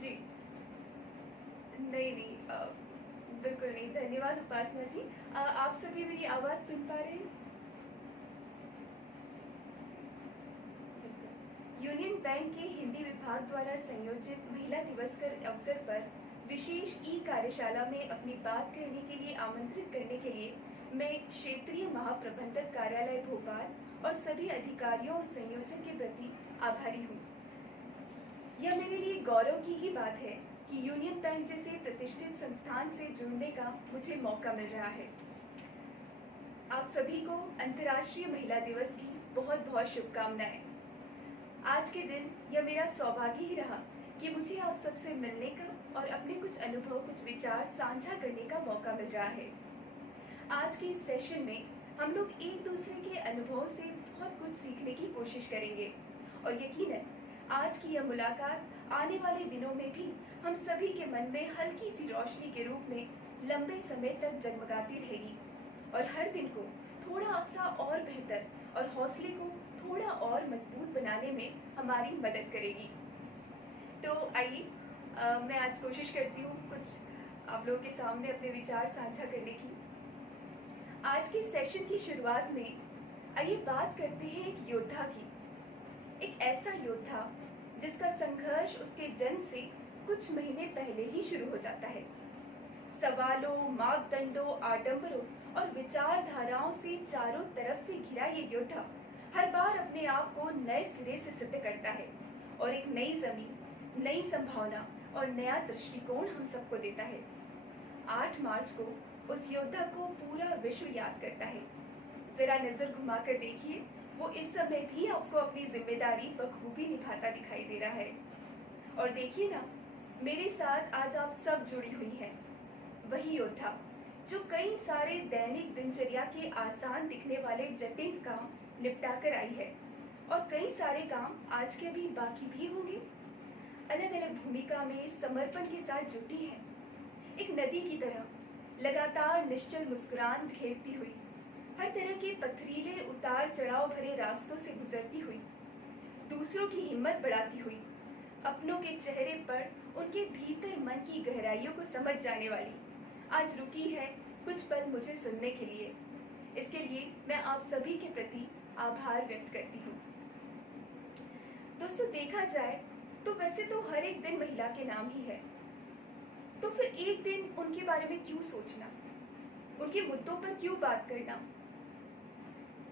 जी। नहीं, नहीं, बिल्कुल नहीं। धन्यवाद उपासना जी। आप सभी मेरी आवाज़ सुन पा रहे हैं? जी, जी, बिल्कुल। यूनियन बैंक के हिंदी विभाग द्वारा संयोजित महिला दिवस के अवसर पर विशेष ई कार्यशाला में अपनी बात कहने के लिए आमंत्रित करने के लिए मैं क्षेत्रीय महाप्रबंधक कार्यालय भोपाल और सभी अधिकारियों और संयोजक के प्रति आभारी हूँ। यह मेरे लिए गौरव की ही बात है कि यूनियन बैंक जैसे प्रतिष्ठित संस्थान से जुड़ने का मुझे मौका मिल रहा है। आप सभी को अंतर्राष्ट्रीय महिला दिवस की बहुत बहुत शुभकामनाएं। आज के दिन यह मेरा सौभाग्य ही रहा कि मुझे आप सबसे मिलने का और अपने कुछ अनुभव, कुछ विचार साझा करने का मौका मिल रहा है। आज के इस सेशन में हम लोग एक दूसरे के अनुभव से बहुत कुछ सीखने की कोशिश करेंगे और यकीनन आज की यह मुलाकात आने वाले दिनों में भी हम सभी के मन में हल्की सी रोशनी के रूप में लंबे समय तक जगमगाती रहेगी और हर दिन को थोड़ा सा और बेहतर और हौसले को थोड़ा और मजबूत बनाने में हमारी मदद करेगी। तो आइए, मैं आज कोशिश करती हूँ कुछ आप लोगों के सामने अपने विचार साझा करने की। आज के सेशन की शुरुआत में आइए बात करते हैं एक योद्धा की। एक ऐसा योद्धा जिसका संघर्ष उसके जन्म से कुछ महीने पहले ही शुरू हो जाता है। सवालों, मापदंडों, आडंबरों और विचारधाराओं से चारों तरफ से घिरा ये योद्धा हर बार अपने आप को नए सिरे से सिद्ध करता है और एक नई जमीन, नई संभावना और नया दृष्टिकोण हम सबको देता है। 8 मार्च को उस योद्धा को पूरा विश्व याद करता है। जरा नजर घुमाकर देखिए, वो इस समय भी आपको अपनी जिम्मेदारी बखूबी निभाता दिखाई दे रहा है। और देखिए ना, मेरे साथ आज आप सब जुड़ी हुई हैं। वही योद्धा जो कई सारे दैनिक दिनचर्या के आसान दिखने वाले जटिल काम निपटा कर आई है और कई सारे काम आज के भी बाकी भी होंगे। अलग अलग भूमिका में समर्पण के साथ जुटी है, एक नदी की तरह लगातार निश्चल मुस्कुरान बिखेरती हुई, हर तरह के पथरीले उतार चढ़ाव भरे रास्तों से गुजरती हुई, दूसरों की हिम्मत बढ़ाती हुई, अपनों के चेहरे पर उनके भीतर मन की गहराइयों को समझ जाने वाली आज रुकी है कुछ पल मुझे सुनने के लिए। इसके लिए मैं आप सभी के प्रति आभार व्यक्त करती हूँ। दोस्तों, देखा जाए तो वैसे तो हर एक दिन महिला के नाम ही है, तो फिर एक दिन उनके बारे में क्यों सोचना, उनके मुद्दों पर क्यों बात करना।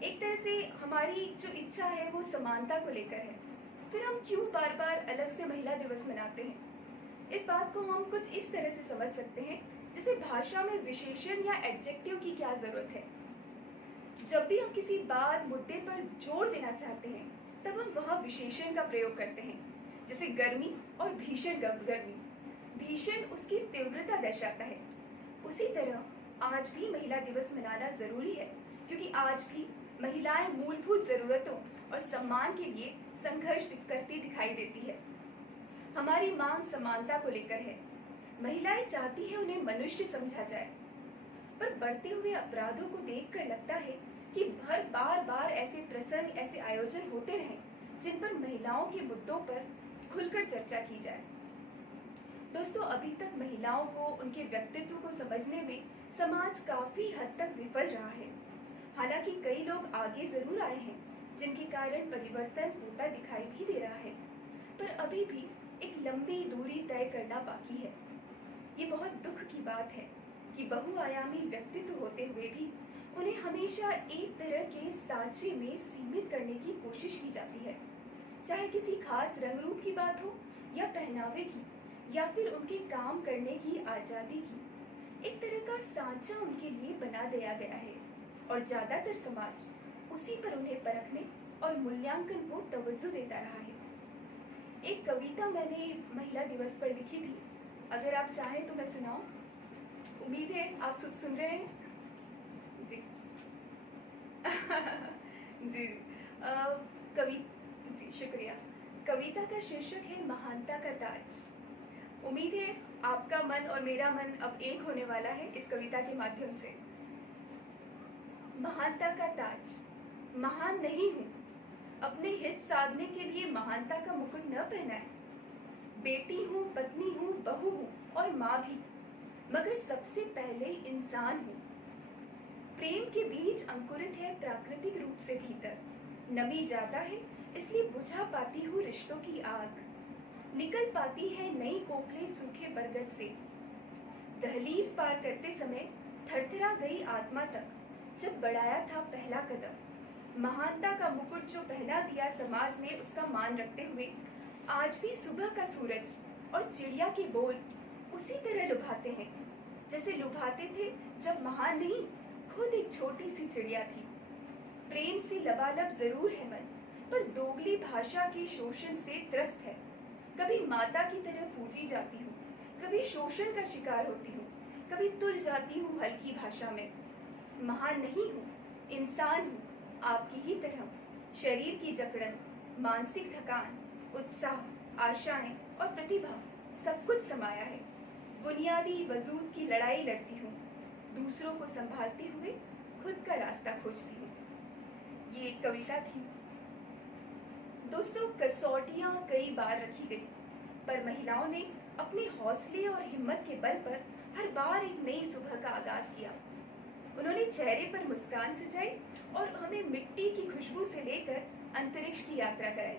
एक तरह से हमारी जो इच्छा है वो समानता को लेकर है, फिर हम क्यों बार बार अलग से महिला दिवस मनाते हैं। इस बात को हम कुछ इस तरह से समझ सकते हैं जैसे भाषा में विशेषण या एडजेक्टिव की क्या जरूरत है। जब भी हम किसी बात, मुद्दे पर जोर देना चाहते हैं तब हम वहां विशेषण का प्रयोग करते हैं, जैसे गर्मी और भीषण गर्मी। भीषण उसकी तीव्रता दर्शाता है। उसी तरह आज भी महिला दिवस मनाना जरूरी है, क्योंकि आज भी महिलाएं मूलभूत जरूरतों और सम्मान के लिए संघर्ष करती दिखाई देती है। हमारी मांग समानता को लेकर है। महिलाएं चाहती है उन्हें मनुष्य समझा जाए, पर बढ़ते हुए अपराधों को देखकर लगता है कि हर बार बार ऐसे प्रसंग, ऐसे आयोजन होते रहें जिन पर महिलाओं के मुद्दों पर खुलकर चर्चा की जाए। दोस्तों, अभी तक महिलाओं को, उनके व्यक्तित्व को समझने में समाज काफी हद तक विफल रहा है। हालांकि कई लोग आगे जरूर आए हैं जिनके कारण परिवर्तन होता दिखाई भी दे रहा है, पर अभी भी एक लंबी दूरी तय करना बाकी है। ये बहुत दुख की बात है कि बहुआयामी व्यक्तित्व होते हुए भी उन्हें हमेशा एक तरह के सांचे में सीमित करने की कोशिश की जाती है, चाहे किसी खास रंग रूप की बात हो या पहनावे की या फिर उनके काम करने की आजादी की। एक तरह का सांचा उनके लिए बना दिया गया है और ज्यादातर समाज उसी पर उन्हें परखने और मूल्यांकन को तवज्जो देता रहा है। एक कविता मैंने महिला दिवस पर लिखी थी, अगर आप चाहें तो मैं सुनाऊं। उम्मीद है आप सब सुन रहे हैं। जी जी जी, शुक्रिया। कविता का शीर्षक है महानता का ताज। उम्मीद है आपका मन और मेरा मन अब एक होने वाला है इस कविता के माध्यम से। महानता का ताज। महान नहीं हूं, अपने हित साधने के लिए महानता का मुकुट न पहनाए। बेटी हूँ, पत्नी हूँ, बहू हूँ और माँ भी, मगर सबसे पहले इंसान हूँ। प्रेम के बीज अंकुरित है प्राकृतिक रूप से भीतर, नमी ज्यादा है इसलिए बुझा पाती हूँ रिश्तों की आग, निकल पाती है नई कोपले सूखे बरगद से। दहलीज पार करते समय थरथरा गई आत्मा तक, जब बढ़ाया था पहला कदम। महानता का मुकुट जो पहना दिया समाज ने उसका मान रखते हुए, आज भी सुबह का सूरज और चिड़िया के बोल उसी तरह लुभाते हैं जैसे लुभाते थे जब महान नहीं, खुद एक छोटी सी चिड़िया थी। प्रेम से लबालब जरूर है मन, पर दोगली भाषा के शोषण से त्रस्त है। कभी माता की तरह पूजी जाती हूँ, कभी शोषण का शिकार होती हूँ, कभी तुल जाती हूँ हल्की भाषा में। महान नहीं हूँ, इंसान हूँ, आपकी ही तरह। शरीर की जकड़न, मानसिक थकान, उत्साह, आशाएं और प्रतिभा सब कुछ समाया है। बुनियादी वजूद की लड़ाई लड़ती हूँ, दूसरों को संभालते हुए खुद का रास्ता खोजती हूँ। ये एक कविता थी। दोस्तों, कसौटियां कई बार रखी गई, पर महिलाओं ने अपने हौसले और हिम्मत के बल पर हर बार एक नई सुबह का आगाज किया। उन्होंने चेहरे पर मुस्कान सजाई और हमें मिट्टी की खुशबू से लेकर अंतरिक्ष की यात्रा कराई।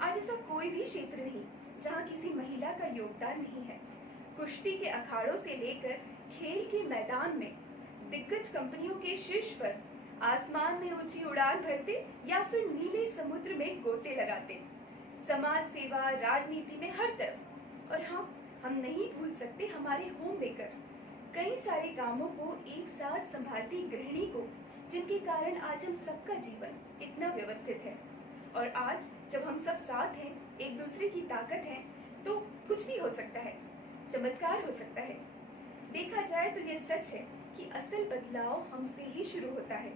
आज ऐसा कोई भी क्षेत्र नहीं जहाँ किसी महिला का योगदान नहीं है। कुश्ती के अखाड़ों से लेकर खेल के मैदान में, दिग्गज कंपनियों के शीर्ष पर, आसमान में ऊंची उड़ान भरते या फिर नीले समुद्र में गोते लगाते, समाज सेवा, राजनीति में हर तरफ। और हम नहीं भूल सकते हमारे होम मेकर, कई सारे कामों को एक साथ संभालती गृहिणी को, जिनके कारण आज हम सबका जीवन इतना व्यवस्थित है। और आज जब हम सब साथ हैं, एक दूसरे की ताकत है, तो कुछ भी हो सकता है, चमत्कार हो सकता है। देखा जाए तो यह सच है कि असल बदलाव हमसे ही शुरू होता है।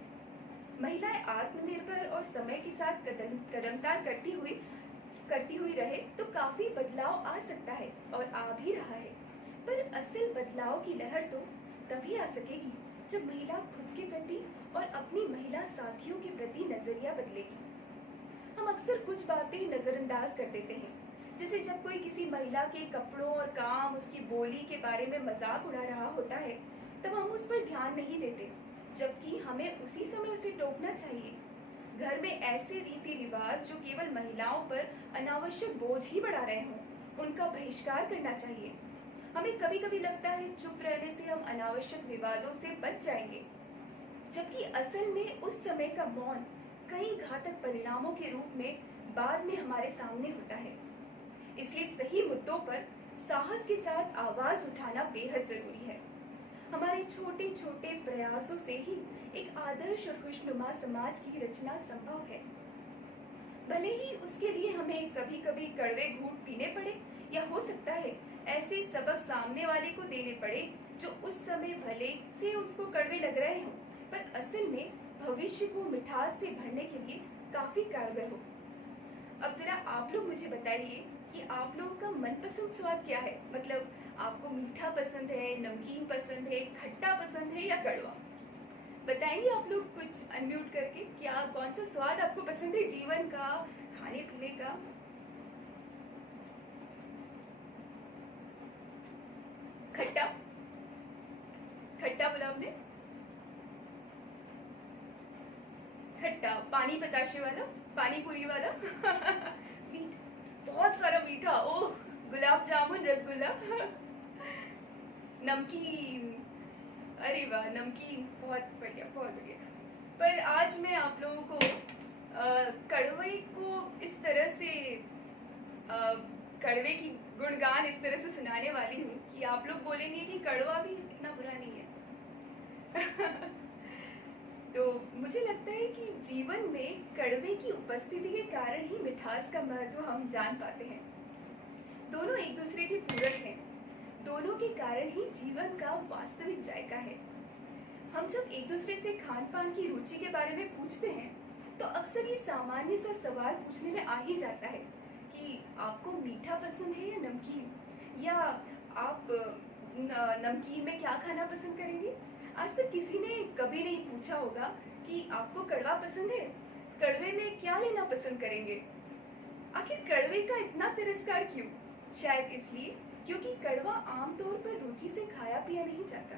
महिलाएं आत्मनिर्भर और समय के साथ कदमताल करती हुई रहे तो काफी बदलाव आ सकता है और आ भी रहा है। पर असल बदलाव की लहर तो तभी आ सकेगी जब महिला खुद के प्रति और अपनी महिला साथियों के प्रति नजरिया बदलेगी। हम अक्सर कुछ बातें नजरअंदाज कर देते हैं, जैसे जब कोई किसी महिला के कपड़ों और काम, उसकी बोली के बारे में मजाक उड़ा रहा होता है, तब हम उस पर ध्यान नहीं देते, जबकि हमें उसी समय उसे टोकना चाहिए। घर में ऐसे रीति रिवाज जो केवल महिलाओं पर अनावश्यक बोझ ही बढ़ा रहे हों, उनका बहिष्कार करना चाहिए। हमें कभी कभी लगता है चुप रहने से हम अनावश्यक विवादों से बच जाएंगे, जबकि असल में उस समय का मौन कई घातक परिणामों के रूप में बाद में हमारे सामने होता है। इसलिए सही मुद्दों पर साहस के साथ आवाज उठाना बेहद जरूरी है। हमारे छोटे छोटे प्रयासों से ही एक आदर्श और खुशनुमा समाज की रचना संभव है। भले ही उसके लिए हमें कभी कभी कड़वे घूंट पीने पड़े, या हो सकता है ऐसे सबक सामने वाले को देने पड़े जो उस समय भले से उसको कड़वे लग रहे हों, पर असल में भविष्य को मिठास से भरने के लिए काफी कारगर हो। अब जरा आप लोग मुझे बताइए कि आप लोगों का मनपसंद स्वाद क्या है। मतलब आपको मीठा पसंद है, नमकीन पसंद है, खट्टा पसंद है या कड़वा? बताएंगे आप लोग कुछ अनम्यूट करके, क्या कौन सा स्वाद आपको पसंद है जीवन का, खाने पीने का? खट्टा, खट्टा बोला आपने? खट्टा, पानी बताशे वाला, पानी पूरी वाला मीठ, बहुत सारा मीठा, ओह गुलाब जामुन, रसगुल्ला नमकीन, अरे वाह नमकीन, बहुत बढ़िया बहुत बढ़िया। पर आज मैं आप लोगों को कड़वे को इस तरह से कड़वे की गुणगान इस तरह से सुनाने वाली हूँ कि आप लोग बोलेंगे कि कड़वा भी इतना बुरा नहीं है तो मुझे लगता है कि जीवन में कड़वे की उपस्थिति के कारण ही मिठास का महत्व हम जान पाते हैं। दोनों एक दूसरे के पूरक हैं, दोनों के कारण ही जीवन का वास्तविक जायका है। हम जब एक दूसरे से खान पान की रुचि के बारे में पूछते हैं तो अक्सर ये सामान्य सा सवाल पूछने में आ ही जाता है कि आपको मीठा पसंद है या नमकीन, या आप नमकीन में क्या खाना पसंद करेंगे। आज तक किसी ने कभी नहीं पूछा होगा कि आपको कड़वा पसंद है, कड़वे में क्या लेना पसंद करेंगे। आखिर कड़वे का इतना तिरस्कार क्यों? शायद इसलिए क्योंकि कड़वा आमतौर पर रुचि से खाया पिया नहीं जाता।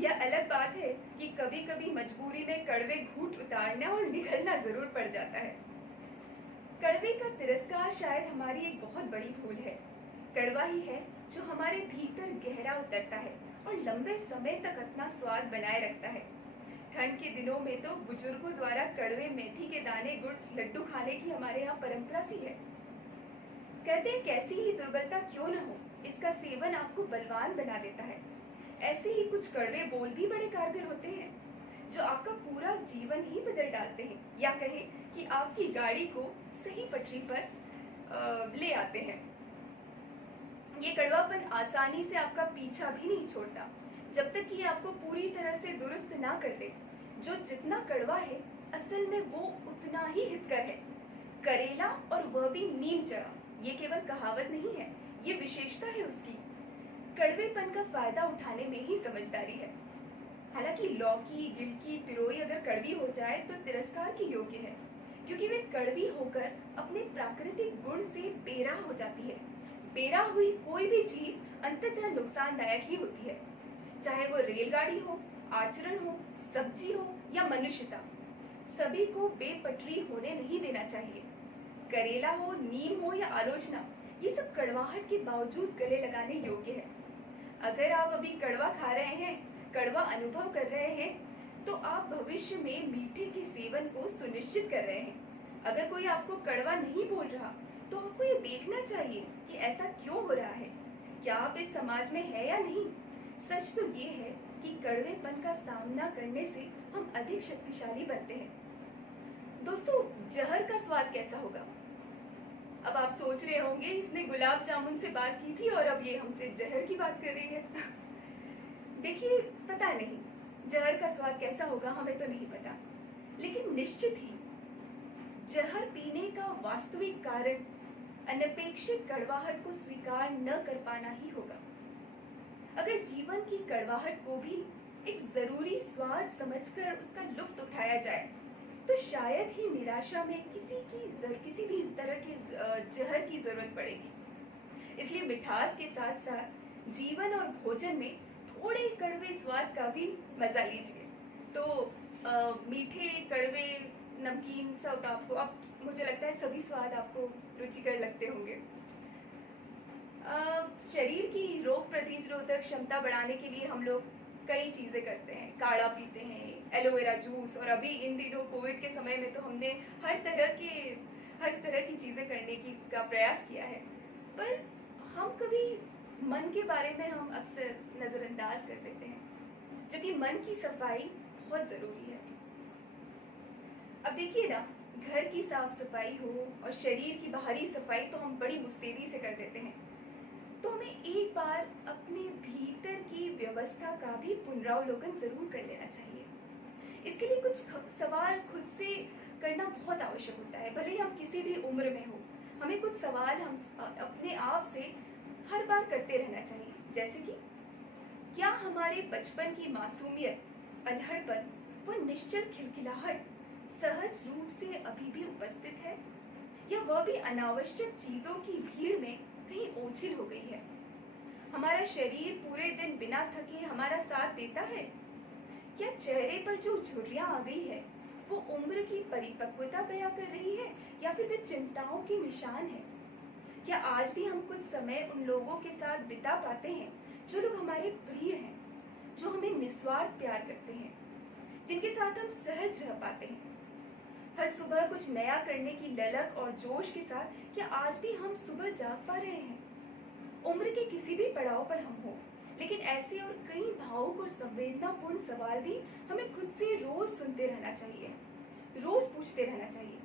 यह अलग बात है कि कभी कभी मजबूरी में कड़वे घूंट उतारना और निगलना जरूर पड़ जाता है। कड़वे का तिरस्कार शायद हमारी एक बहुत बड़ी भूल है। कड़वा ही है जो हमारे भीतर गहरा उतरता है और लंबे समय तक अपना स्वाद बनाए रखता है। ठंड के दिनों में तो बुजुर्गों द्वारा कड़वे मेथी के दाने गुड़ लड्डू खाने की हमारे यहाँ परंपरा सी है। कहते हैं कैसी ही दुर्बलता क्यों न हो, इसका सेवन आपको बलवान बना देता है। ऐसे ही कुछ कड़वे बोल भी बड़े कारगर होते हैं जो आपका पूरा जीवन ही बदल डालते हैं, या कहे कि आपकी गाड़ी को सही पटरी पर ले आते हैं। ये कड़वापन आसानी से आपका पीछा भी नहीं छोड़ता जब तक कि आपको पूरी तरह से दुरुस्त ना कर दे। जो जितना कड़वा है असल में वो उतना ही हितकर है। करेला और वह भी नीम चढ़ा, ये केवल कहावत नहीं है, ये विशेषता है उसकी। कड़वेपन का फायदा उठाने में ही समझदारी है। हालांकि लौकी, गिलकी, तिरोई अगर कड़वी हो जाए तो तिरस्कार के योग्य है, क्योंकि वे कड़वी होकर अपने प्राकृतिक गुण से बेरा हो जाती है। बेरा हुई कोई भी चीज अंततः नुकसानदायक ही होती है, चाहे वो रेलगाड़ी हो, आचरण हो, सब्जी हो या मनुष्यता। सभी को बेपटरी होने नहीं देना चाहिए। करेला हो, नीम हो या आलोचना, ये सब कड़वाहट के बावजूद गले लगाने योग्य है। अगर आप अभी कड़वा खा रहे हैं, कड़वा अनुभव कर रहे हैं, तो आप भविष्य में मीठे के सेवन को सुनिश्चित कर रहे हैं। अगर कोई आपको कड़वा नहीं बोल रहा, तो आपको ये देखना चाहिए कि ऐसा क्यों हो रहा है। क्या आप इस समाज में है या नहीं? सच तो ये है कि कड़वेपन का सामना करने से हम अधिक शक्तिशाली बनते हैं। दोस्तों, जहर का स्वाद कैसा होगा? अब आप सोच रहे होंगे इसने गुलाब जामुन से बात की थी और अब ये हमसे जहर की बात कर रही है। देखिए, पता नहीं जहर का स्वाद कैसा होगा, हमें तो नहीं पता, लेकिन निश्चित ही जहर पीने का वास्तविक कारण अनपेक्षित कड़वाहट को स्वीकार न कर पाना ही होगा। अगर जीवन की कड़वाहट को भी एक जरूरी स्वाद समझकर उसका लुत्फ उठाया जाए, तो शायद ही निराशा में किसी भी इस तरह के जहर की जरूरत पड़ेगी। इसलिए मिठास के साथ साथ जीवन और भोजन में थोड़े कड़वे स्वाद का भी मजा लीजिए। तो मीठे, कड़वे, नमकीन सब आपको, अब मुझे लगता है सभी स्वाद आपको रुचिकर लगते होंगे। शरीर की रोग प्रतिरोधक क्षमता बढ़ाने के लिए हम लोग कई चीजें करते हैं। काढ़ा पीते हैं, एलोवेरा जूस, और अभी इन दिनों कोविड के समय में तो हमने हर तरह की चीजें करने का प्रयास किया है। पर हम कभी मन के बारे में हम अक्सर नजरअंदाज कर देते हैं, जबकि मन की सफाई बहुत जरूरी है। अब देखिए ना, घर की साफ सफाई हो और शरीर की बाहरी सफाई तो हम बड़ी मुस्तैदी से कर देते हैं, तो हमें एक बार अपने भीतर की व्यवस्था का भी पुनरावलोकन जरूर कर लेना चाहिए। इसके लिए कुछ सवाल खुद से करना बहुत आवश्यक होता है। भले ही हम किसी भी उम्र में हो, हमें कुछ सवाल हम अपने आप से हर बार करते रहना चाहिए। जैसे कि क्या हमारे बचपन की मासूमियत, अल्हड़पन, वो निश्चल खिलखिलाहट सहज रूप से अभी भी उपस्थित है, या वह भी अनावश्यक चीजों की भीड़ में कहीं ओझिल हो गई है? हमारा शरीर पूरे दिन बिना थके हमारा साथ देता है? क्या चेहरे पर जो झुर्रियां आ गई है वो उम्र की परिपक्वता बयां कर रही है, या फिर वे चिंताओं के निशान है? क्या आज भी हम कुछ समय उन लोगों के साथ बिता पाते हैं जो लोग हमारे प्रिय हैं, जो हमें निस्वार्थ प्यार करते हैं, जिनके साथ हम सहज रह पाते हैं? हर सुबह कुछ नया करने की ललक और जोश के साथ क्या आज भी हम सुबह जाग पा रहे हैं? उम्र के किसी भी पड़ाव पर हम हो, लेकिन ऐसे और कई भावुक और संवेदनापूर्ण सवाल भी हमें खुद से रोज सुनते रहना चाहिए, रोज पूछते रहना चाहिए।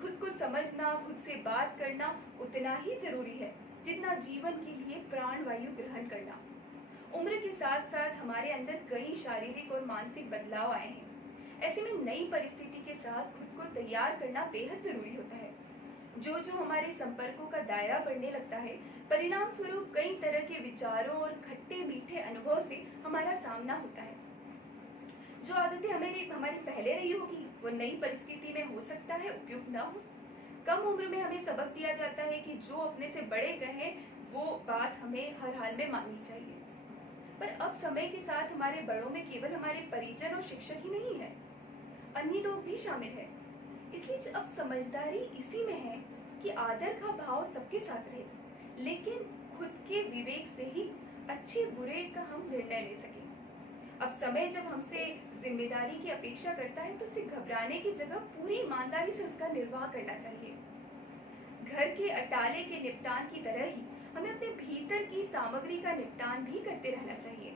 खुद को समझना, खुद से बात करना उतना ही जरूरी है जितना जीवन के लिए प्राण वायु ग्रहण करना। उम्र के साथ साथ हमारे अंदर कई शारीरिक और मानसिक बदलाव आए हैं। ऐसे में नई परिस्थिति के साथ खुद को तैयार करना बेहद जरूरी होता है। जो जो हमारे संपर्कों का दायरा बढ़ने लगता है, परिणाम स्वरूप कई तरह के विचारों और खट्टे मीठे अनुभव से हमारा सामना होता है। जो आदतें हमारी पहले रही होगी वो नई परिस्थिति में हो सकता है उपयुक्त न हो। कम उम्र में हमें सबक दिया जाता है कि जो अपने से बड़े कहें वो बात हमें हर हाल में माननी चाहिए। पर अब समय के साथ हमारे बड़ों में केवल हमारे परिजन और शिक्षक ही नहीं है, अन्य लोग भी शामिल हैं। इसलिए अब समझदारी इसी में है कि आदर का भाव सबके साथ रहे, लेकिन खुद के विवेक से ही अच्छे बुरे का हम निर्णय ले सकें। अब समय जब हमसे जिम्मेदारी की अपेक्षा करता है तो उसे घबराने की जगह पूरी ईमानदारी से उसका निर्वाह करना चाहिए। घर के अटाले के निपटान की तरह ही हमें अपने भीतर की सामग्री का निपटान भी करते रहना चाहिए।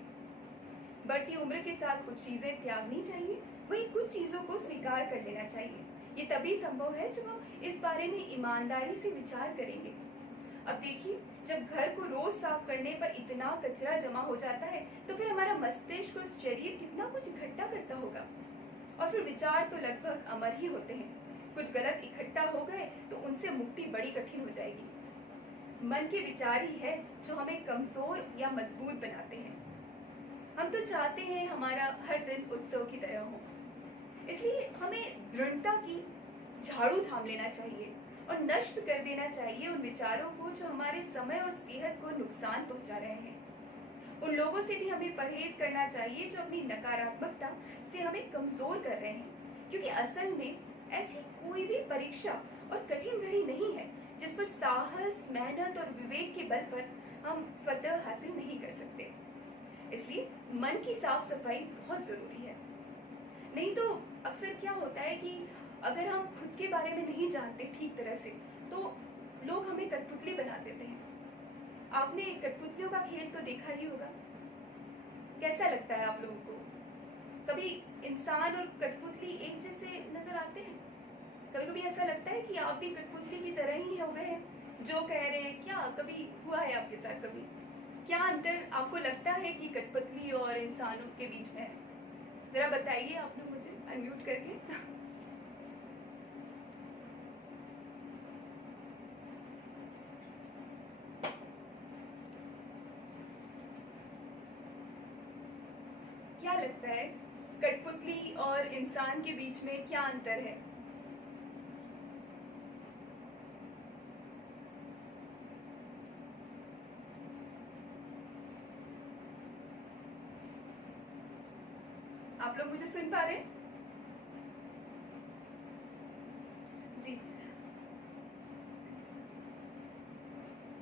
बढ़ती उम्र के साथ कुछ चीजें त्यागनी चाहिए, वहीं कुछ चीजों को स्वीकार कर लेना चाहिए। ये तभी संभव है जब हम इस बारे में ईमानदारी से विचार करेंगे। अब देखिए, जब घर को रोज साफ करने पर इतना कचरा जमा हो जाता है तो फिर हमारा मस्तिष्क और शरीर कितना कुछ इकट्ठा करता होगा, और फिर विचार तो लगभग अमर ही होते हैं। कुछ गलत इकट्ठा हो गए तो उनसे मुक्ति बड़ी कठिन हो जाएगी। मन के विचार ही है जो हमें कमजोर या मजबूत बनाते हैं। हम तो चाहते हैं हमारा हर दिन उत्सव की तरह हो, इसलिए हमें दृढ़ता की झाड़ू थाम लेना चाहिए और नष्ट कर देना चाहिए उन विचारों को जो हमारे समय और सेहत को नुकसान पहुंचा रहे हैं। उन लोगों से भी हमें परहेज करना चाहिए जो अपनी नकारात्मकता से हमें कमजोर कर रहे हैं, क्योंकि असल में ऐसी कोई भी परीक्षा और कठिन घड़ी नहीं है जिस पर साहस, मेहनत और विवेक के बल पर हम फतह हासिल नहीं कर सकते। इसलिए मन की साफ सफाई बहुत जरूरी है। नहीं तो अक्सर क्या होता है कि अगर हम खुद के बारे में नहीं जानते ठीक तरह से तो लोग हमें कठपुतली बना देते हैं। आपने कठपुतलियों का खेल तो देखा ही होगा। कैसा लगता है आप लोगों को? कभी इंसान और कठपुतली एक जैसे नजर आते हैं? कभी कभी ऐसा लगता है कि आप भी कठपुतली की तरह ही हो गए हैं, जो कह रहे हैं। क्या कभी हुआ है आपके साथ? कभी क्या अंतर आपको लगता है कि कठपुतली और इंसानों के बीच में है? जरा बताइए आप लोग मुझे अनम्यूट करके। क्या लगता है कठपुतली और इंसान के बीच में क्या अंतर है? आप लोग मुझे सुन पा रहे हैं? जी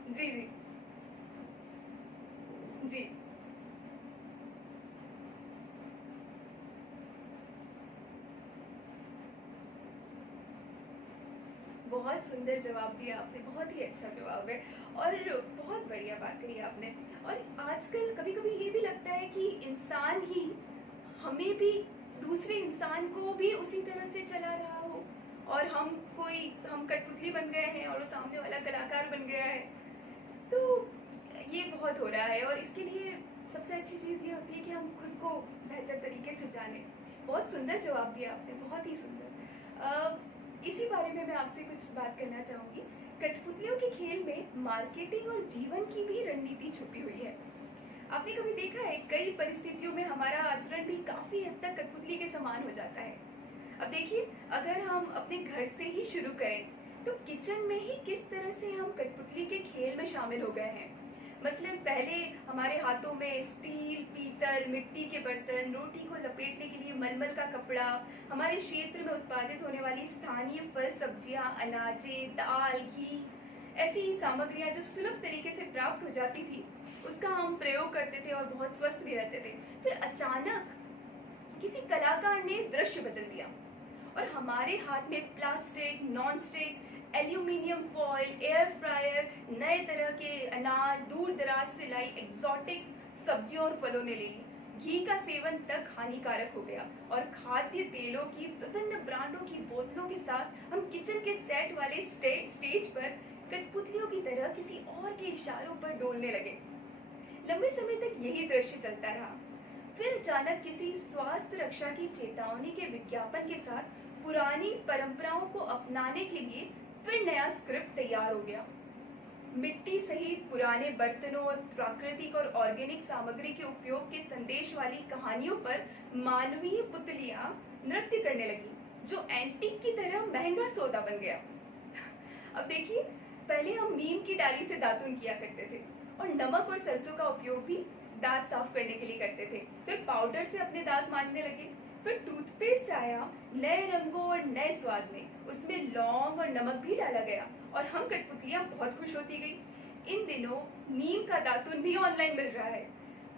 जी जी जी। बहुत सुंदर जवाब दिया आपने, बहुत ही अच्छा जवाब है और बहुत बढ़िया बात कही आपने। और आजकल कभी कभी ये भी लगता है कि इंसान ही हमें भी, दूसरे इंसान को भी उसी तरह से चला रहा हो, और हम कठपुतली बन गए हैं और वो सामने वाला कलाकार बन गया है। तो ये बहुत हो रहा है, और इसके लिए सबसे अच्छी चीज़ ये होती है कि हम खुद को बेहतर तरीके से जाने। बहुत सुंदर जवाब दिया आपने, बहुत ही सुंदर। इसी बारे में मैं आपसे कुछ बात करना चाहूँगी। कठपुतलियों के खेल में मार्केटिंग और जीवन की भी रणनीति छुपी हुई है। आपने कभी देखा है, कई परिस्थितियों में हमारा आचरण भी काफी हद तक कठपुतली के समान हो जाता है। अब देखिए, अगर हम अपने घर से ही शुरू करें तो किचन में ही किस तरह से हम कठपुतली के खेल में शामिल हो गए हैं। मसलन पहले हमारे हाथों में स्टील, पीतल, मिट्टी के बर्तन, रोटी को लपेटने के लिए मलमल का कपड़ा, हमारे क्षेत्र में उत्पादित होने वाली स्थानीय फल, सब्जियां, अनाजे, दाल, घी, ऐसी सामग्रियां जो सुलभ तरीके से प्राप्त हो जाती थी, उसका हम प्रयोग करते थे और बहुत स्वस्थ भी रहते थे। फिर अचानक किसी कलाकार ने दृश्य बदल दिया और हमारे हाथ में plastic, non stick, aluminium foil, air fryer, नए तरह के अनाज, दूर दराज से लाई एक्सोटिक सब्जियों और फलों ने ले ली। घी का सेवन तक हानिकारक हो गया और खाद्य तेलों की विभिन्न ब्रांडों की बोतलों के साथ हम किचन के सेट वाले स्टेज पर कठपुतलियों की तरह किसी और के इशारों पर डोलने लगे। लंबे समय तक यही दृश्य चलता रहा। फिर अचानक किसी स्वास्थ्य रक्षा की चेतावनी के विज्ञापन के साथ पुरानी परंपराओं को अपनाने के लिए फिर नया स्क्रिप्ट तैयार हो गया। मिट्टी सहित पुराने बर्तनों और प्राकृतिक और ऑर्गेनिक सामग्री के उपयोग के संदेश वाली कहानियों पर मानवीय पुतलियां नृत्य करने लगी, जो एंटीक की तरह महंगा सौदा बन गया। अब देखिए, पहले हम नीम की डाली से दातुन किया करते थे और नमक और सरसों का उपयोग भी दांत साफ करने के लिए करते थे। फिर पाउडर से अपने दांत मांजने लगे। फिर टूथपेस्ट आया, नए रंगों और नए स्वाद में। उसमें लौंग और नमक भी डाला गया और हम कठपुतलियां बहुत खुश होती गई। इन दिनों नीम का दातुन भी ऑनलाइन मिल रहा है।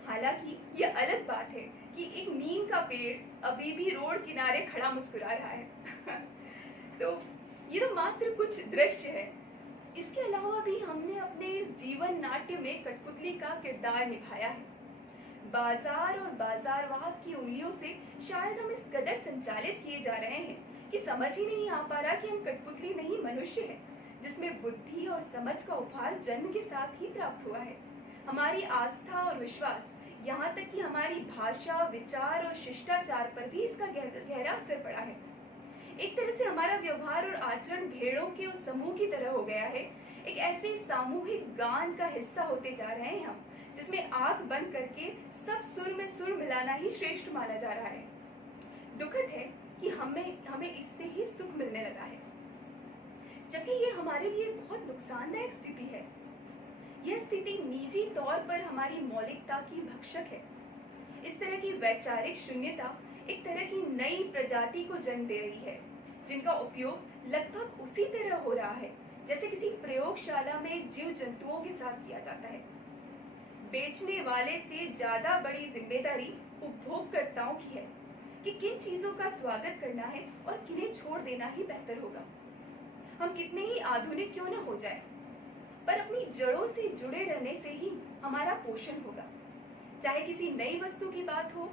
हालांकि ये अलग बात है कि एक नीम का पेड़ अभी भी रोड किनारे खड़ा मुस्कुरा रहा है। तो ये तो मात्र कुछ दृश्य है। इसके अलावा भी हमने अपने इस जीवन नाट्य में कठपुतली का किरदार निभाया है। बाजार और बाजारवाद की उंगलियों से शायद हम इस कदर संचालित किए जा रहे हैं कि समझ ही नहीं आ पा रहा कि हम कठपुतली नहीं मनुष्य हैं, जिसमें बुद्धि और समझ का उपहार जन्म के साथ ही प्राप्त हुआ है। हमारी आस्था और विश्वास, यहाँ तक कि हमारी भाषा, विचार और शिष्टाचार पर भी इसका गहरा असर पड़ा है। एक तरह से हमारा व्यवहार और आचरण भेड़ों के उस समूह की तरह हो गया है। एक ऐसे सामूहिक गान का हिस्सा होते जा रहे हैं हम, जिसमें आंख बंद करके सब सुर में सुर मिलाना ही श्रेष्ठ माना जा रहा है। दुखद है कि हमें इससे ही सुख मिलने लगा है, जबकि ये हमारे लिए बहुत नुकसानदायक स्थिति है। यह स्थिति निजी तौर पर हमारी मौलिकता की भक्षक है। इस तरह की वैचारिक शून्यता एक तरह की नई प्रजाति को जन्म दे रही है, जिनका उपयोग लगभग उसी तरह हो रहा है जैसे किसी प्रयोगशाला में जीव जंतुओं के साथ किया जाता है। बेचने वाले से ज्यादा बड़ी जिम्मेदारी उपभोगकर्ताओं की है कि किन चीजों का स्वागत करना है और किन्हें छोड़ देना ही बेहतर होगा। हम कितने ही आधुनिक क्यों न हो जाएं, पर अपनी जड़ों से जुड़े रहने से ही हमारा पोषण होगा। चाहे किसी नई वस्तु की बात हो,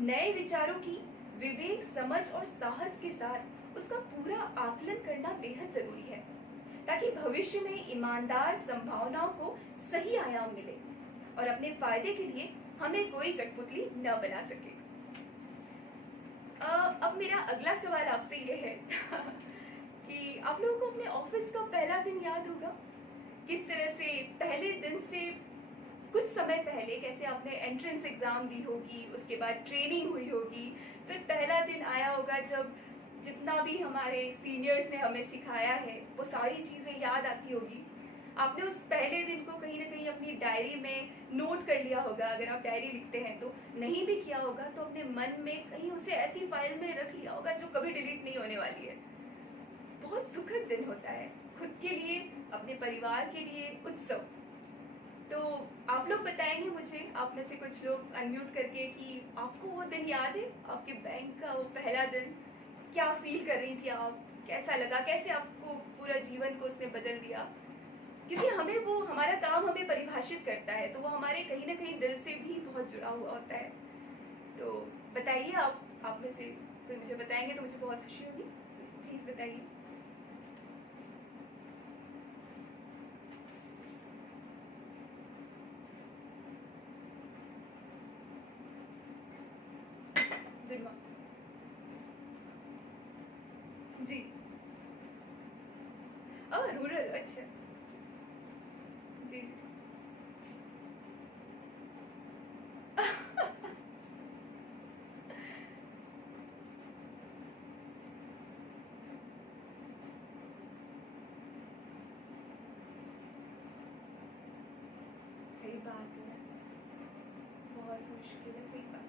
नए विचारों की विवेक, समझ और साहस के साथ उसका पूरा आकलन करना बेहद जरूरी है, ताकि भविष्य में ईमानदार संभावनाओं को सही आयाम मिले और अपने फायदे के लिए हमें कोई कठपुतली न बना सके। अब मेरा अगला सवाल आपसे ये है कि आप लोगों को अपने ऑफिस का पहला दिन याद होगा? किस तरह से पहले दिन से कुछ समय पहले कैसे आपने एंट्रेंस एग्जाम दी होगी, उसके बाद ट्रेनिंग हुई होगी, फिर पहला दिन आया होगा जब जितना भी हमारे सीनियर्स ने हमें सिखाया है वो सारी चीज़ें याद आती होगी। आपने उस पहले दिन को कहीं ना कहीं अपनी डायरी में नोट कर लिया होगा, अगर आप डायरी लिखते हैं तो। नहीं भी किया होगा तो अपने मन में कहीं उसे ऐसी फाइल में रख लिया होगा जो कभी डिलीट नहीं होने वाली है। बहुत सुखद दिन होता है, खुद के लिए, अपने परिवार के लिए उत्सव। तो आप लोग बताएंगे मुझे, आप में से कुछ लोग अनम्यूट करके, कि आपको वो दिन याद है, आपके बैंक का वो पहला दिन? क्या फील कर रही थी आप, कैसा लगा, कैसे आपको पूरा जीवन को उसने बदल दिया? क्योंकि हमें वो, हमारा काम हमें परिभाषित करता है, तो वो हमारे कहीं ना कहीं दिल से भी बहुत जुड़ा हुआ होता है। तो बताइए, आप में से कोई मुझे बताएंगे तो मुझे बहुत खुशी होगी। प्लीज बताइए। जी। रूरल, अच्छा। जी जी। सही बात है, बहुत मुश्किल है, सही बात।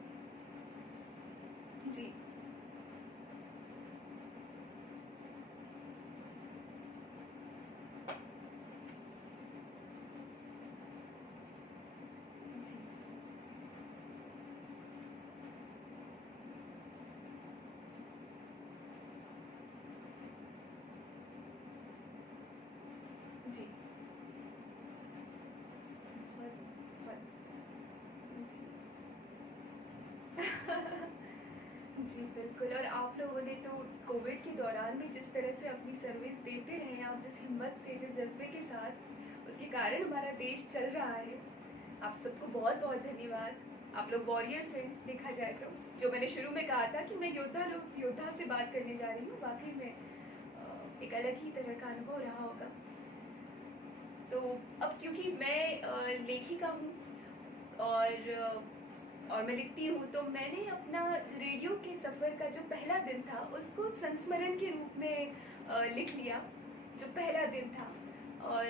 जी जी जी। बहुत बहुत जी। जी बिल्कुल। और आप लोगों ने तो कोविड के दौरान भी जिस तरह से अपनी सर्विस देते रहे हैं, आप जिस हिम्मत से, जिस जज्बे के साथ, उसके कारण हमारा देश चल रहा है। आप सबको बहुत बहुत धन्यवाद। आप लोग वॉरियर्स हैं देखा जाए तो। जो मैंने शुरू में कहा था कि मैं योद्धा से बात करने जा रही हूँ, वाकई में एक अलग ही तरह का अनुभव रहा होगा। तो अब क्योंकि मैं लेखिका हूँ और मैं लिखती हूँ, तो मैंने अपना रेडियो के सफ़र का जो पहला दिन था उसको संस्मरण के रूप में लिख लिया। जो पहला दिन था, और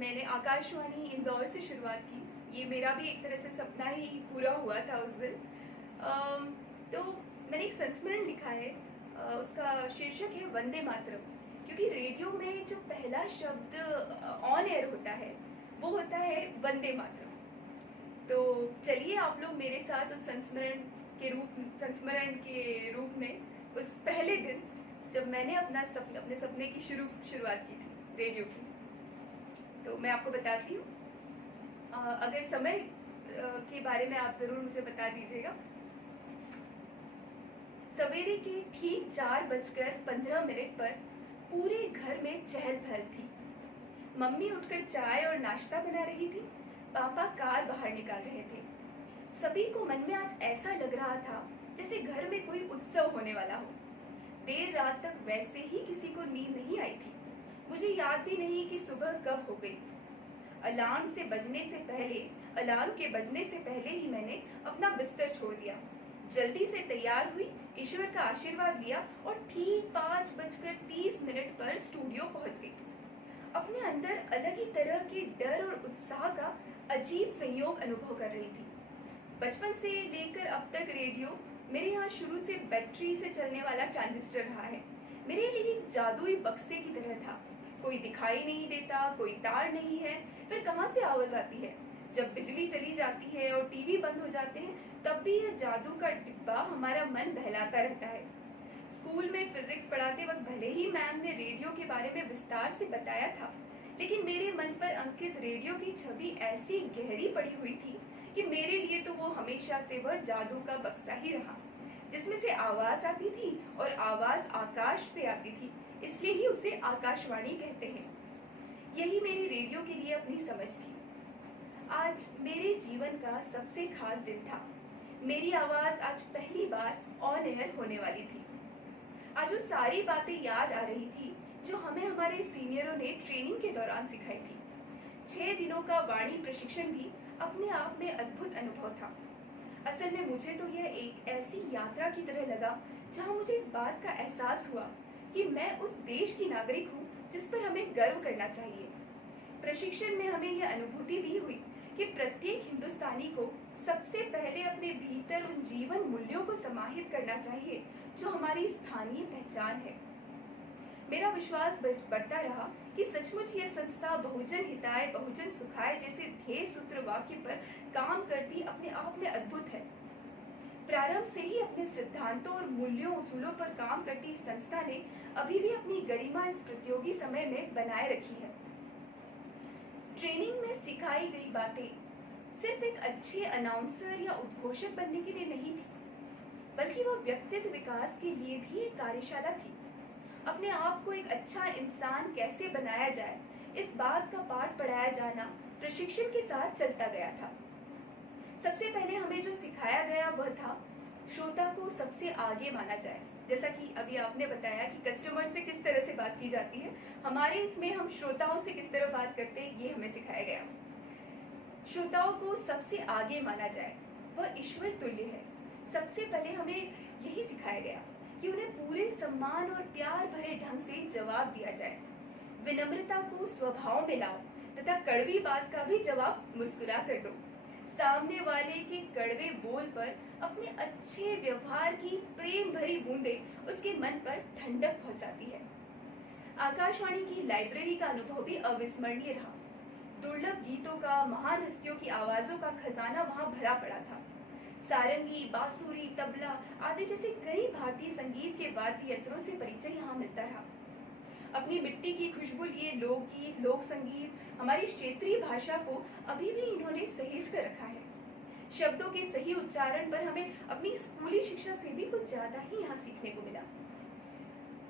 मैंने आकाशवाणी इंदौर से शुरुआत की। ये मेरा भी एक तरह से सपना ही पूरा हुआ था उस दिन। तो मैंने एक संस्मरण लिखा है, उसका शीर्षक है वंदे मातरम, क्योंकि रेडियो में जो पहला शब्द ऑन एयर होता है वो होता है वंदे मातरम। तो चलिए आप लोग मेरे साथ उस संस्मरण के रूप में उस पहले दिन जब मैंने अपने सपने की शुरुआत की थी रेडियो की, तो मैं आपको बताती हूँ। अगर समय के बारे में आप जरूर मुझे बता दीजिएगा। सवेरे के ठीक 4:15 पर पूरे घर में चहल पहल थी। मम्मी उठकर चाय और नाश्ता बना रही थी, पापा कार बाहर निकाल रहे थे। सभी को मन में आज ऐसा लग रहा था जैसे घर में कोई उत्सव होने वाला हो। देर रात तक वैसे ही किसी को नींद नहीं आई थी। मुझे याद भी नहीं कि सुबह कब हो गई। अलार्म के बजने से पहले ही मैंने अपना बिस्तर छोड़ दिया, जल्दी से तैयार हुई, ईश्वर का आशीर्वाद लिया और ठीक 5:30 पर स्टूडियो पहुंच गई। अपने अंदर अलग ही तरह के डर और उत्साह का अजीब संयोग अनुभव कर रही थी। बचपन से लेकर अब तक रेडियो मेरे यहाँ शुरू से बैटरी से चलने वाला ट्रांजिस्टर रहा है। मेरे लिए एक जादुई बक्से की तरह था। कोई दिखाई नहीं देता, कोई तार नहीं है, फिर कहाँ से आवाज आती है? जब बिजली चली जाती है और टीवी बंद हो जाते हैं, तब भी यह जादू का डिब्बा हमारा मन बहलाता रहता है। स्कूल में फिजिक्स पढ़ाते वक्त भले ही मैम ने रेडियो के बारे में विस्तार से बताया था, लेकिन मेरे मन पर अंकित रेडियो की छवि ऐसी गहरी पड़ी हुई थी कि मेरे लिए तो वो हमेशा से वह जादू का बक्सा ही रहा, जिसमें से आवाज आती थी और आवाज आकाश से आती थी, इसलिए ही उसे आकाशवाणी कहते हैं। यही मेरी रेडियो के लिए अपनी समझ थी। आज मेरे जीवन का सबसे खास दिन था। मेरी आवाज आज पहली बार ऑन एयर होने वाली थी। आज वो सारी बातें याद आ रही थी जो हमें हमारे सीनियरों ने ट्रेनिंग के दौरान सिखाई थी। 6 दिनों का वाणी प्रशिक्षण भी अपने आप में अद्भुत अनुभव था। असल में मुझे तो यह एक ऐसी यात्रा की तरह लगा जहां मुझे इस बात का एहसास हुआ कि मैं उस देश की नागरिक हूँ जिस पर हमें गर्व करना चाहिए। प्रशिक्षण में हमें यह अनुभूति भी हुई कि प्रत्येक हिंदुस्तानी को सबसे पहले अपने भीतर उन जीवन मूल्यों को समाहित करना चाहिए जो हमारी स्थानीय पहचान है। मेरा विश्वास बढ़ता रहा कि सचमुच यह संस्था बहुजन हिताय बहुजन सुखाय जैसे ध्येय सूत्र वाक्य पर काम करती अपने आप में अद्भुत है। प्रारंभ से ही अपने सिद्धांतों और मूल्यों उसूलों पर काम करती इस संस्था ने अभी भी अपनी गरिमा इस प्रतियोगी समय में बनाए रखी है। ट्रेनिंग में सिखाई गई बातें सिर्फ एक अच्छे अनाउंसर या उद्घोषक बनने के लिए नहीं थी, बल्कि वह व्यक्तित्व विकास के लिए भी एक कार्यशाला थी। अपने आप को एक अच्छा इंसान कैसे बनाया जाए, इस बात का पाठ पढ़ाया जाना प्रशिक्षण के साथ चलता गया था। सबसे पहले हमें जो सिखाया गया वह था श्रोता को सबसे आगे माना जाए। जैसा कि अभी आपने बताया कि कस्टमर से किस तरह से बात की जाती है, हमारे इसमें हम श्रोताओं से किस तरह बात करते हैं, ये हमें सिखाया गया। श्रोताओं को सबसे आगे माना जाए, वह ईश्वर तुल्य है। सबसे पहले हमें यही सिखाया गया कि उन्हें पूरे सम्मान और प्यार भरे ढंग से जवाब दिया जाए। विनम्रता को स्वभाव में लाओ तथा कड़वी बात का भी जवाब मुस्कुरा कर दो। सामने वाले के कड़वे बोल पर अपने अच्छे व्यवहार की प्रेम भरी बूंदें उसके मन पर ठंडक पहुंचाती है। आकाशवाणी की लाइब्रेरी का अनुभव भी अविस्मरणीय रहा। दुर्लभ गीतों का, महान हस्तियों की आवाजों का खजाना वहां भरा पड़ा था। सारंगी, बांसुरी, तबला आदि जैसे कई भारतीय संगीत के वाद्य यंत्रों से परिचय यहाँ मिलता रहा। अपनी मिट्टी की खुशबू लिए लोकगीत, लोक संगीत, हमारी क्षेत्रीय भाषा को अभी भी इन्होंने सहेज कर रखा है। शब्दों के सही उच्चारण पर हमें अपनी स्कूली शिक्षा से भी कुछ ज्यादा ही यहाँ सीखने को मिला।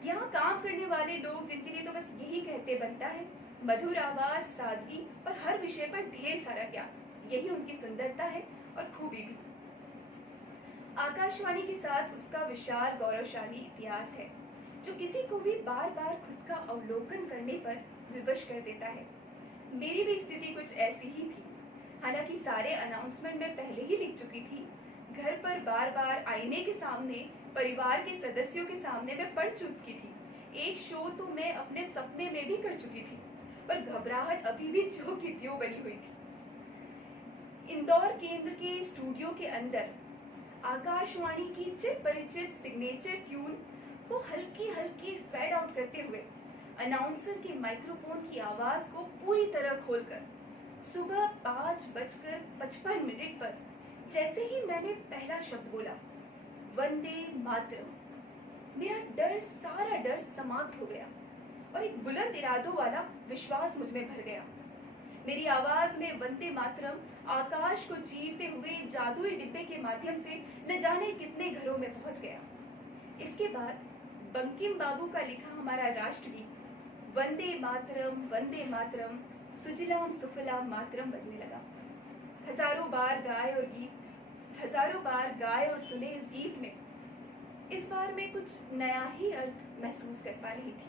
यहाँ काम करने वाले लोग, जिनके लिए तो बस यही कहते बनता है, मधुर आवाज, सादगी और हर विषय पर ढेर सारा ज्ञान, यही उनकी सुंदरता है और खूबी भी। आकाशवाणी के साथ उसका विशाल गौरवशाली इतिहास है जो किसी को भी बार बार खुद का अवलोकन करने पर विवश कर देता है। मेरी भी स्थिति कुछ ऐसी ही थी। हालांकि सारे अनाउंसमेंट मैं पहले ही लिख चुकी थी। घर पर बार बार आईने के सामने, परिवार के सदस्यों के सामने मैं पढ़ चुकी थी। एक शो तो मैं अपने सपने में भी कर चुकी थी, पर घबराहट अभी भी जो की त्यों बनी हुई थी। इंदौर केंद्र के स्टूडियो के अंदर आकाशवाणी की चिर परिचित सिग्नेचर ट्यून को हल्की हल्की फेड आउट करते हुए अनाउंसर के माइक्रोफोन की आवाज को पूरी तरह खोलकर सुबह 5:55 पर जैसे ही मैंने पहला शब्द बोला, वंदे मातरम, मेरा सारा डर समाप्त हो गया और एक बुलंद इरादों वाला विश्वास मुझ में भर गया। मेरी आवाज में वंदे मातरम आकाश को चीरते हुए जादुई डिब्बे के माध्यम से न जाने कितने घरों में पहुंच गया। इसके बाद बंकिम बाबू का लिखा हमारा राष्ट्रगीत वंदे मातरम सुजलाम सुफलाम मातरम बजने लगा। हजारों बार गाए और सुने इस गीत में इस बार मैं कुछ नया ही अर्थ महसूस कर पा रही थी।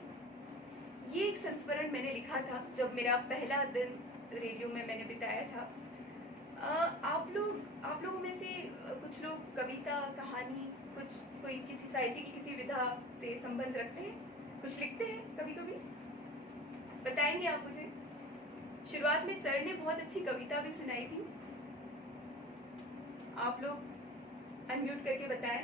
ये एक संस्मरण मैंने लिखा था जब मेरा पहला दिन रेडियो में मैंने बिताया था। आप लोगों में से कुछ लोग कविता, कहानी, कोई किसी साहित्य की किसी विधा से संबंध रखते हैं, कुछ लिखते हैं कभी कभी, बताएंगे आप मुझे? शुरुआत में सर ने बहुत अच्छी कविता भी सुनाई थी, आप लोग अनम्यूट करके बताएं।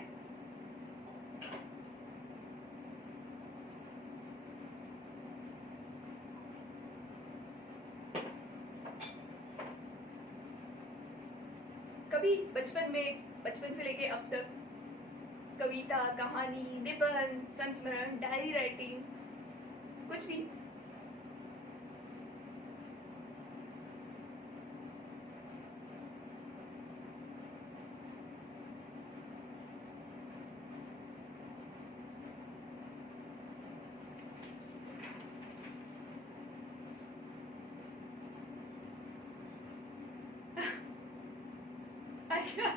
कभी बचपन से लेके अब तक कविता, कहानी, निबंध, संस्मरण, डायरी राइटिंग, कुछ भी? अच्छा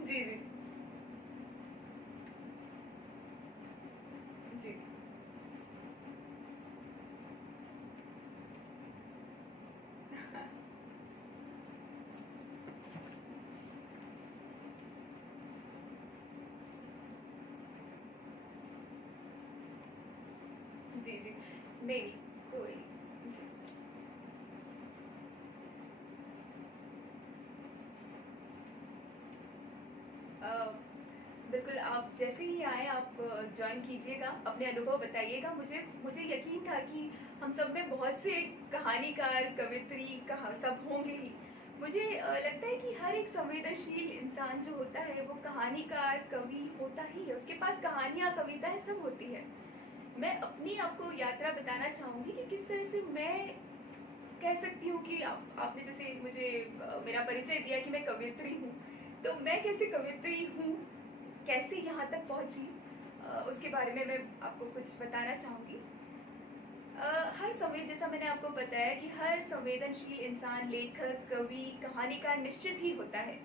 जी जी जी जी जी नहीं कोई जी। बिल्कुल, आप जैसे ही आए आप ज्वाइन कीजिएगा, अपने अनुभव बताइएगा। मुझे यकीन था कि हम सब में बहुत से कहानीकार, कवित्री सब होंगे ही। मुझे लगता है कि हर एक संवेदनशील इंसान जो होता है वो कहानीकार, कवि होता ही है, उसके पास कहानियाँ, कविताएं सब होती है। मैं अपनी आपको यात्रा बताना चाहूँगी कि किस तरह से मैं कह सकती हूँ कि आपने जैसे मुझे मेरा परिचय दिया कि मैं कवित्री हूँ, तो मैं कैसे कवित्री हूँ, कैसे यहाँ तक पहुँची, उसके बारे में मैं आपको कुछ बताना चाहूँगी। हर समय, जैसा मैंने आपको बताया कि हर संवेदनशील इंसान लेखक, कवि, कहानीकार निश्चित ही होता है।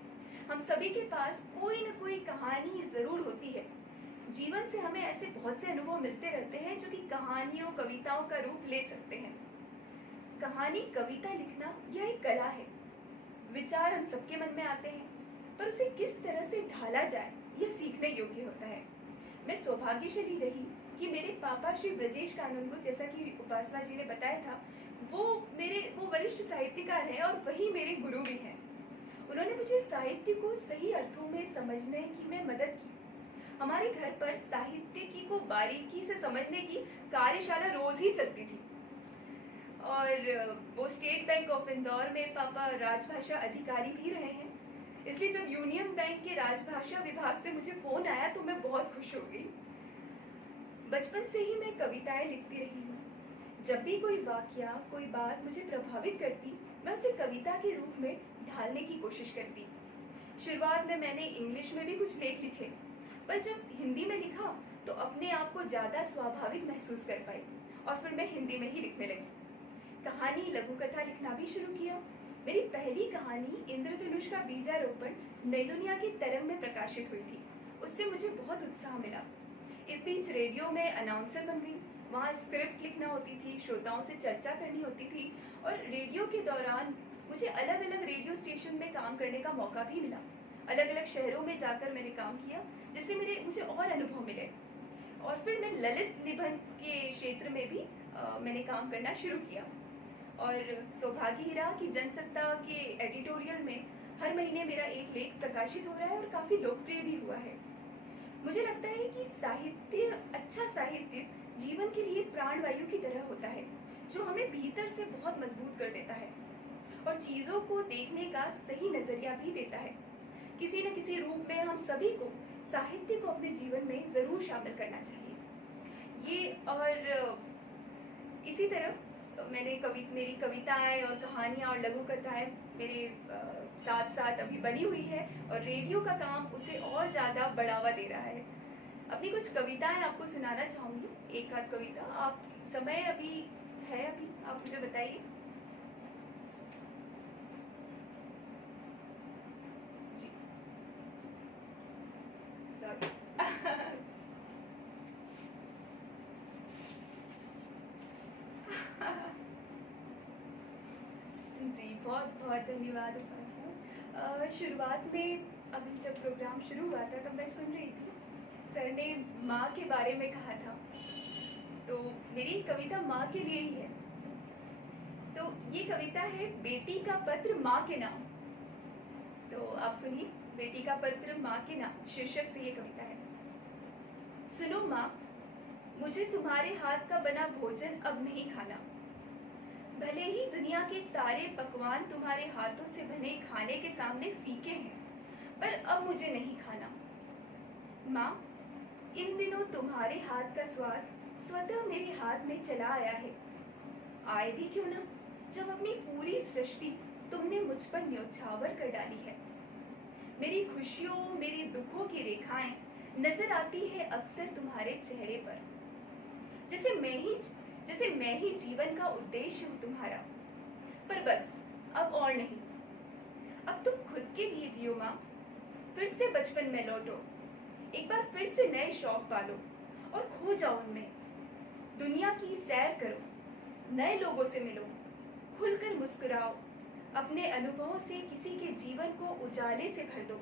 हम सभी के पास कोई न कोई कहानी जरूर होती है। जीवन से हमें ऐसे बहुत से अनुभव मिलते रहते हैं जो कि कहानियों, कविताओं का रूप ले सकते हैं। कहानी, कविता लिखना यह एक कला है। विचार हम सबके मन में आते हैं, पर उसे किस तरह से ढाला जाए यह सीखने योग्य होता है। मैं सौभाग्यशाली रही कि मेरे पापा श्री ब्रजेश कानूनगो, जैसा कि उपासना जी ने बताया था, वो वरिष्ठ साहित्यकार हैं और वही मेरे गुरु भी हैं। उन्होंने मुझे साहित्य को सही अर्थों में समझने की में मदद की। हमारे घर पर साहित्य को बारीकी से समझने की कार्यशाला रोज ही चलती थी। और वो स्टेट बैंक ऑफ इंदौर में पापा राजभाषा अधिकारी भी रहे हैं, इसलिए जब यूनियन बैंक के राजभाषा विभाग से मुझे फोन आया तो मैं बहुत खुश हो गई। बचपन से ही मैं कविताएं लिखती रही हूँ। जब भी कोई वाकया, कोई बात मुझे प्रभावित करती, मैं उसे कविता के रूप में ढालने की कोशिश करती। शुरुआत में मैंने इंग्लिश में भी कुछ लेख लिखे, पर जब हिंदी में लिखा तो अपने आप को ज्यादा स्वाभाविक महसूस कर पाई और फिर मैं हिंदी में ही लिखने लगी। कहानी, लघु कथा लिखना भी शुरू किया। मेरी पहली कहानी इंद्रधनुष का बीजारोपण नई दुनिया की तरंग में प्रकाशित हुई थी। उससे मुझे बहुत उत्साह मिला। इस बीच रेडियो में अनाउंसर बन गई। वहाँ स्क्रिप्ट लिखना होती थी, श्रोताओं से चर्चा करनी होती थी और रेडियो के दौरान मुझे अलग अलग रेडियो स्टेशन में काम करने का मौका भी मिला। अलग अलग शहरों में जाकर मैंने काम किया, जिससे मुझे और अनुभव मिले। और फिर मैं ललित निबंध के क्षेत्र में भी मैंने काम करना शुरू किया। और सौभाग्य ही रहा कि जनसत्ता के एडिटोरियल में हर महीने मेरा एक लेख प्रकाशित हो रहा है और काफ़ी लोकप्रिय भी हुआ है। मुझे लगता है कि साहित्य, अच्छा साहित्य जीवन के लिए प्राणवायु की तरह होता है, जो हमें भीतर से बहुत मजबूत कर देता है और चीज़ों को देखने का सही नज़रिया भी देता है। किसी न किसी रूप में हम सभी को साहित्य को अपने जीवन में ज़रूर शामिल करना चाहिए। ये और इसी तरह मेरी कविताएं और कहानियां और लघु कथाएं मेरे साथ साथ अभी बनी हुई है और रेडियो का काम उसे और ज़्यादा बढ़ावा दे रहा है। अपनी कुछ कविताएं आपको सुनाना चाहूँगी, एक आध कविता। आप समय अभी आप मुझे बताइए। जी सॉरी जी बहुत बहुत धन्यवाद उपासना। शुरुआत में अभी जब प्रोग्राम शुरू हुआ था तो मैं सुन रही थी, सर ने माँ के बारे में कहा था, तो मेरी कविता माँ के लिए ही है। तो ये कविता है बेटी का पत्र माँ के नाम। तो आप सुनिए, बेटी का पत्र माँ के नाम शीर्षक से ये कविता है। सुनो माँ, मुझे तुम्हारे हाथ का बना भोजन अब नहीं खाना। भले ही दुनिया के सारे पकवान तुम्हारे हाथों से बने खाने के सामने फीके हैं, पर अब मुझे नहीं खाना। माँ, इन दिनों तुम्हारे हाथ का स्वाद स्वतः मेरे हाथ में चला आया है। आए भी क्यों ना, जब अपनी पूरी सृष्टि तुमने मुझ पर न्योछावर कर डाली है। मेरी खुशियों, मेरे दुखों की रेखाएं नजर आती है अक्सर तुम्हारे चेहरे पर, जैसे मैं ही जीवन का उद्देश्य हूँ तुम्हारा। पर बस अब और नहीं, अब तुम खुद के लिए जियो माँ। फिर से बचपन में लौटो, एक बार फिर से नए शौक पालो और खो जाओ उनमें। दुनिया की सैर करो, नए लोगों से मिलो, खुलकर मुस्कुराओ, अपने अनुभवों से किसी के जीवन को उजाले से भर दो।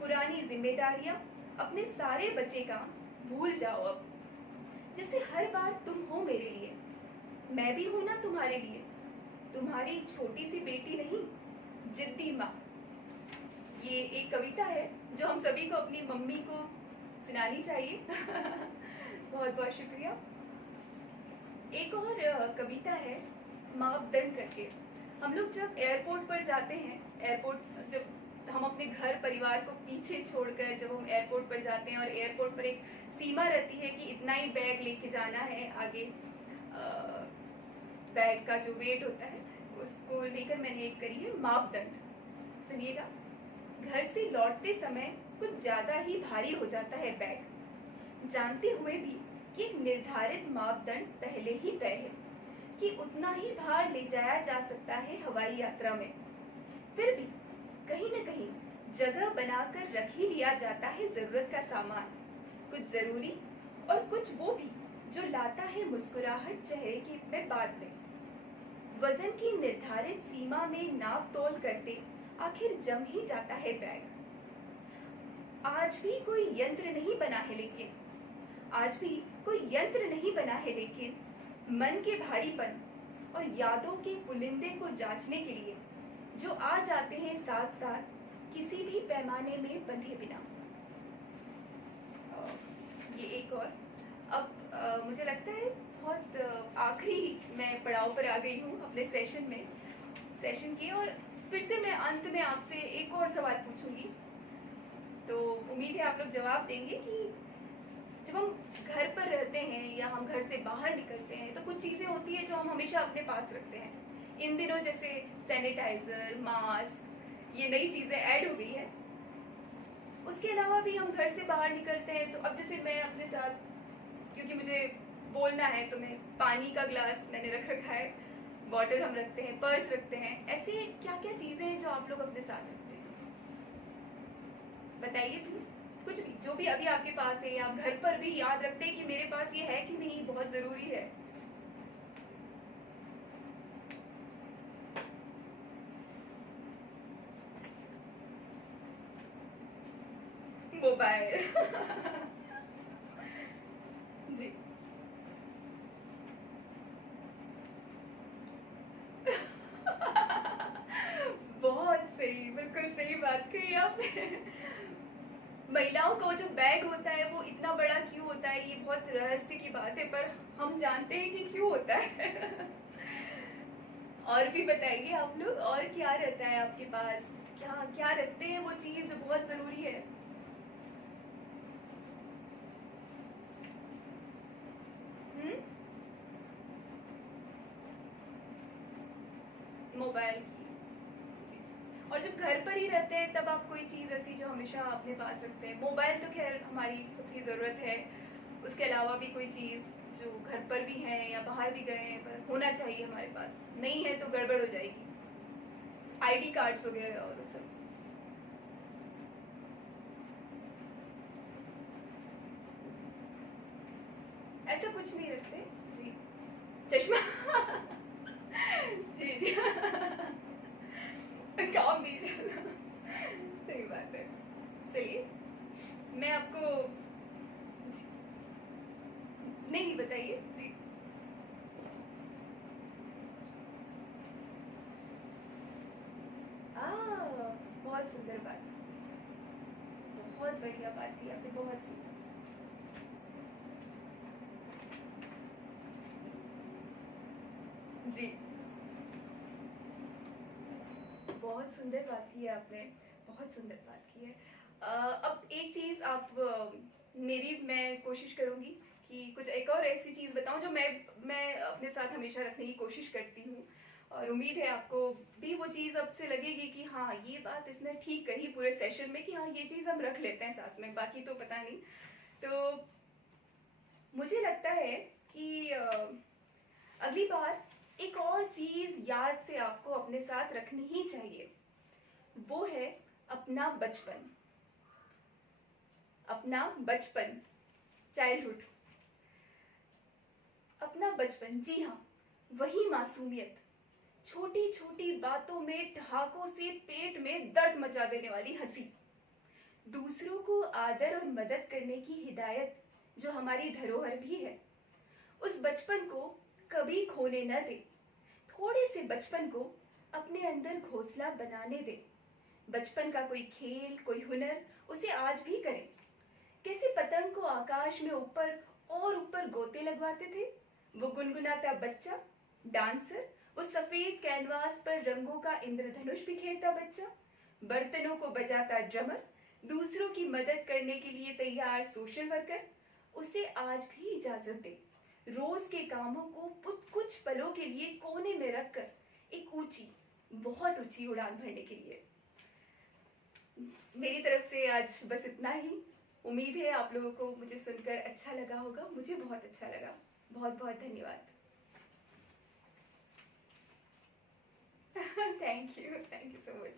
पुरानी जिम्मेदारियां, अपने सारे बचे काम भूल जाओ अब। जैसे हर बार तुम हो मेरे लिए, मैं भी हूं ना तुम्हारे लिए, तुम्हारी छोटी सी बेटी नहीं, जिद्दी माँ। ये एक कविता है जो हम सभी को अपनी मम्मी को सुनानी चाहिए। बहुत बहुत शुक्रिया। एक और कविता है मापदंड करके। हम लोग जब एयरपोर्ट पर जाते हैं, जब हम अपने घर परिवार को पीछे छोड़कर जब हम एयरपोर्ट पर जाते हैं और एयरपोर्ट पर एक सीमा रहती है कि इतना ही बैग लेके जाना है आगे, बैग का जो वेट होता है उसको लेकर मैंने एक करी है मापदंड। सुनिएगा। घर से लौटते समय कुछ ज्यादा ही भारी हो जाता है बैग, जानते हुए भी कि एक निर्धारित मापदंड पहले ही तय है कि उतना ही भार ले जाया जा सकता है हवाई यात्रा में। फिर भी कहीं न कहीं जगह बनाकर रख ही लिया जाता है जरूरत का सामान, कुछ जरूरी और कुछ वो भी जो लाता है मुस्कुराहट चेहरे की में बाद में। वजन की निर्धारित सीमा में नाप तोल करते आखिर जम ही जाता है बैग। आज भी कोई यंत्र नहीं बना है लेकिन मन के भारीपन और यादों के पुलिंदे को जांचने के लिए जो आ जाते हैं साथ साथ किसी भी पैमाने में बंधे बिना। ये एक और। अब मुझे लगता है बहुत आखिरी मैं पड़ाव पर आ गई हूँ अपने सेशन की, और फिर से मैं अंत में आपसे एक और सवाल पूछूंगी, तो उम्मीद है आप लोग जवाब देंगे कि जब हम घर पर रहते हैं या हम घर से बाहर निकलते हैं तो कुछ चीज़ें होती है जो हम हमेशा अपने पास रखते हैं। इन दिनों जैसे सैनिटाइजर, मास्क, ये नई चीज़ें ऐड हो गई है। उसके अलावा भी हम घर से बाहर निकलते हैं तो अब जैसे मैं अपने साथ, क्योंकि मुझे बोलना है तो मैं पानी का ग्लास मैंने रख रखा है, बॉटल हम रखते हैं, पर्स रखते हैं। ऐसे क्या क्या चीज़ें हैं जो आप लोग अपने साथ रखते हैं? बताइए प्लीज। कुछ भी, जो भी अभी आपके पास है, आप घर पर भी याद रखते हैं कि मेरे पास ये है कि नहीं, बहुत जरूरी है। मोबाइल। महिलाओं का वो जो बैग होता है वो इतना बड़ा क्यों होता है, ये बहुत रहस्य की बात है, पर हम जानते हैं कि क्यों होता है। और भी बताइए आप लोग, और क्या रहता है आपके पास, क्या क्या रखते हैं वो चीज जो बहुत जरूरी है? हम्म। मोबाइल की। और जब घर पर ही रहते हैं तब आप कोई चीज़ ऐसी जो हमेशा अपने पास रखते हैं? मोबाइल तो खैर हमारी सबकी ज़रूरत है, उसके अलावा भी कोई चीज़ जो घर पर भी है या बाहर भी गए हैं पर होना चाहिए हमारे पास, नहीं है तो गड़बड़ हो जाएगी। आईडी कार्ड्स हो गए और वो सब। ऐसा कुछ नहीं रखते जी? चश्मा। जी जी। काम दीजिए। सही बात है। चलिए मैं आपको नहीं बताइए जी। आ, बहुत सुंदर बात, बहुत बढ़िया बात की आपने, बहुत सुंदर। जी बहुत सुंदर बात की है आपने, बहुत सुंदर बात की है। अब एक चीज़ आप मैं कोशिश करूंगी कि कुछ एक और ऐसी चीज़ बताऊं जो मैं अपने साथ हमेशा रखने की कोशिश करती हूँ, और उम्मीद है आपको भी वो चीज़ अब से लगेगी कि हाँ ये बात इसने ठीक कही पूरे सेशन में कि हाँ ये चीज़ हम रख लेते हैं साथ में, बाकी तो पता नहीं। तो मुझे लगता है कि अगली बार एक और चीज़ याद से आपको अपने साथ रखनी ही चाहिए, वो है अपना बचपन। अपना बचपन, चाइल्डहुड, अपना बचपन, जी हाँ, वही मासूमियत, छोटी छोटी बातों में ठहाकों से पेट में दर्द मचा देने वाली हंसी, दूसरों को आदर और मदद करने की हिदायत जो हमारी धरोहर भी है। उस बचपन को कभी खोने न दे, थोड़े से बचपन को अपने अंदर घोंसला बनाने दे। बचपन का कोई खेल, कोई हुनर, उसे आज भी करें। कैसे पतंग को आकाश में ऊपर और ऊपर गोते लगवाते थे, वो गुनगुनाता बच्चा, डांसर, वो सफेद कैनवास पर रंगों का इंद्रधनुष बिखेरता बच्चा, बर्तनों को बजाता ड्रमर, दूसरों की मदद करने के लिए तैयार सोशल वर्कर, उसे आज भी इजाजत दे रोज के कामों को कुछ पलों के लिए कोने में रखकर एक ऊंची, बहुत ऊंची उड़ान भरने के लिए। मेरी तरफ से आज बस इतना ही। उम्मीद है आप लोगों को मुझे सुनकर अच्छा लगा होगा, मुझे बहुत अच्छा लगा। बहुत बहुत धन्यवाद। Thank you so much.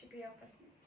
शुक्रिया उपस्थित।